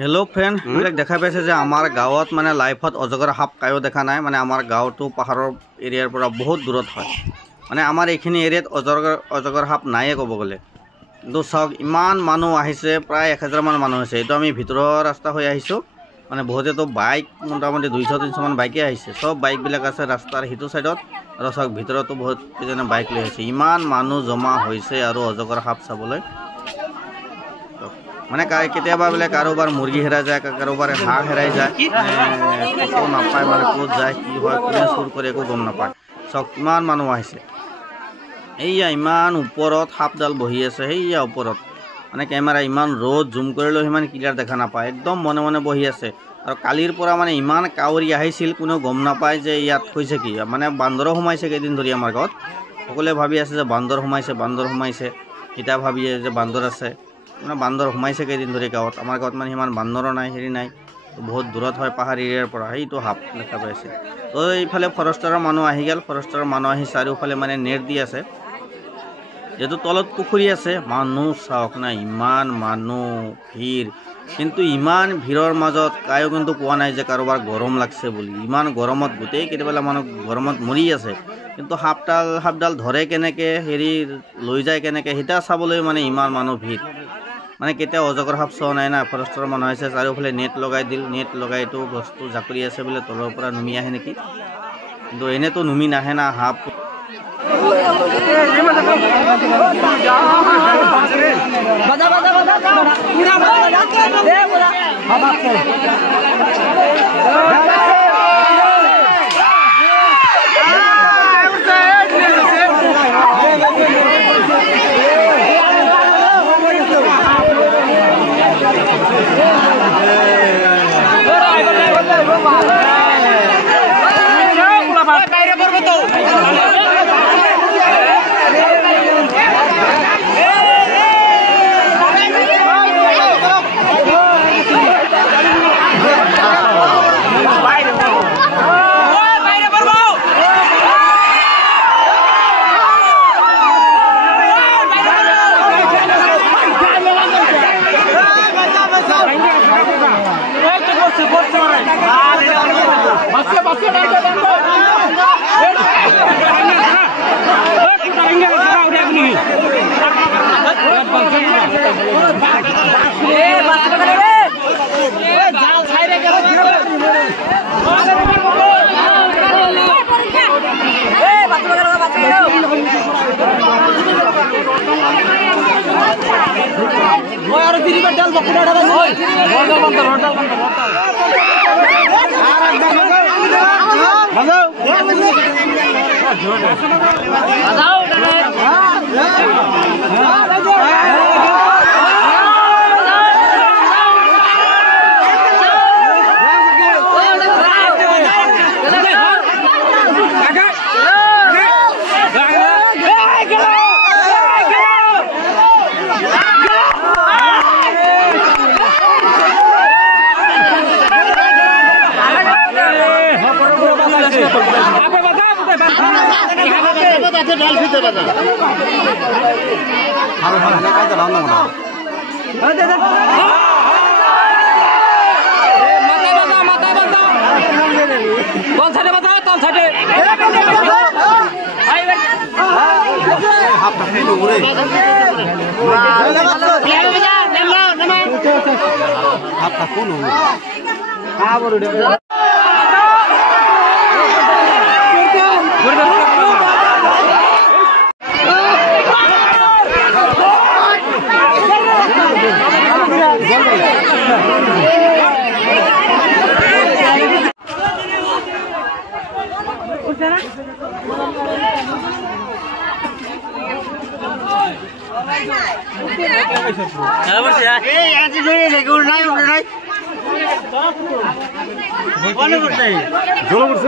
hello friend बेलेग देखा पाइसे जे आमार गाँवत माने लाइफत अजगर साप कायो देखा नाय माने आमार गाँवतो पहाड़र एरियार পৰা बहुत दूरत है माने आमार एखिनि एरियात अजगर साप नाये कब गले किन्तु चाওক इमान मानुह आहिसे प्राय 1000 मान मानुह आहिसे एतो आमी भितৰৰ रास्ता হৈ আহিছো माने बहुते तो बाइक मोटामुटी 200-300 मान बाइके आहिसे सब बाइक बिलाक আছে रास्तार हितो साइडत আৰু চাওক ভিতৰতো बहुत কেজনে बाइक লৈ আহিছে इमान मानुह जमा হৈছে আৰু अजगर साप চাবলৈ माने केतियाबा बोले कारोबार मुर्गी हेरा जाए कारोबार हाँह हेराई जाए कतो नापाय माने कत जाए कि হয় कोने चुर करे एको गम नापाय सब किमान मानुह आहिसे एया इमान ऊपरत सापडाल बहि আছে एया ऊपरत माने केमेरा इमान रोज जूम करिलो इमान क्लियर देखा नापाय एकदम मने मने बहि আছে और कालिर পৰা माने इमान काउरी आहिছিল কোনো गम नापाय जे ইয়াত হৈছে কি माने बांदर हुमाइছে केदिन धरि आमार गाँवत সকলে ভাবি আছে যে बांदर हुमाइছে इटा भाबिए जे बांदर আছে মানে বান্দৰ হুমাইছে কেইদিন ধৰি গাঁৱত আমাৰ গাঁৱত মানে ইমান বান্দৰ নাই হেৰি নাই বহুত দূৰত হয় পাহাৰ এৰিয়াৰ পৰা সেইটো হাপ দেখা পাইছে তো এইফালে ফৰেষ্টাৰৰ মানুহ আহি গেল ফৰেষ্টাৰৰ মানুহ আহি চাৰিওফালে মানে নেট দি আছে যেটো তলত পুখুৰী আছে মানুহ চাওক না ইমান মানুহ ভিৰ কিন্তু ইমান ভিৰৰ মাজত কায়ো কিন্তু কোৱা নাই যে কাৰোবাৰ গৰম লাগছে বুলি ইমান গৰমত গোটেই কেতিয়াবা মানুহ গৰমত মৰি আছে কিন্তু হাপডাল ধৰে কেনেকে হেৰি লৈ যায় কেনেকে হিতা চাবলৈ মানে ইমান মানুহ ভিৰ माने केতিয়া अजगर साप चोৱা নাই ना फरेस्टर मन आइছে চাৰিওফালে नेट लगाई दिल नेट लगाई तो बस्तु जाकरी আছে বলে তলৰ পৰা নুমি আহে নেকি কিন্তু এনে তো নুমি নাহে না হাপ জল